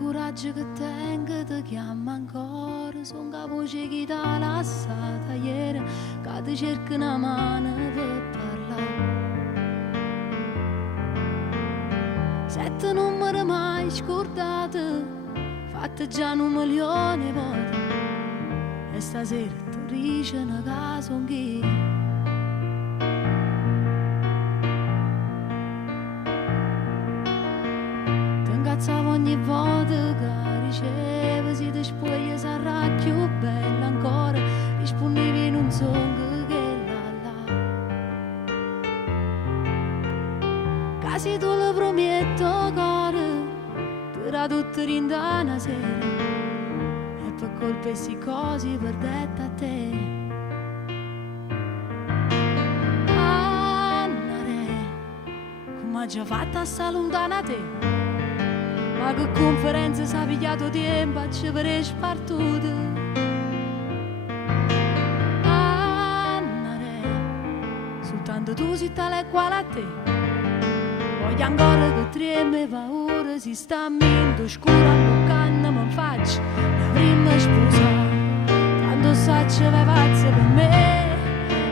coraggio che tengo ti chiama ancora, son la voce che ti ha lasciata ieri, che ti cerca una mano per parlare. Sette numeri mai scordati, fatti già 1.000.000 di volte, e stasera ti dice una casa anch'io. Incazzavo ogni volta che ricevo, si ti spoglia sarà più bella ancora, rispondevi in un song che là là. Casi tu lo prometto cuore, però tutto rinda una sera, e per colpe si cose per detta a te. Annare, come già fatta sta lontana te. Ma che conferenza si è pigliato tempo a ci per spartuto. Annare, soltanto tu sei tale e quale a te. Voglio ancora che treme paura, si sta mente scura, boccando mi faccio la prima sposa. Tanto sacci vai pazza per me,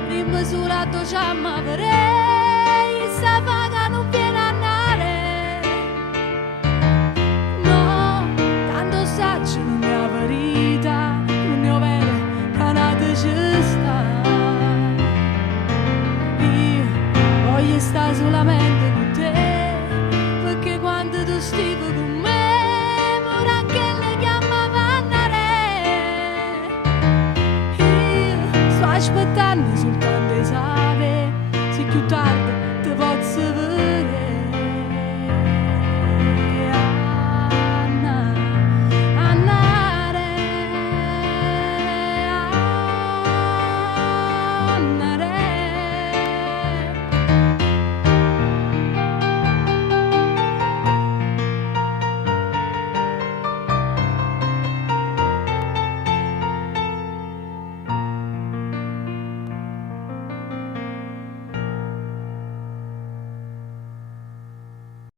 prima sulla tua ciamma per lei, sta paga non viene a andare. Non è la verità, non è vera, canata ci sta. Io voglio stare solamente con te, perché quando tu stivi con me, ora anche le chiamava Annare. Io sto aspettando soltanto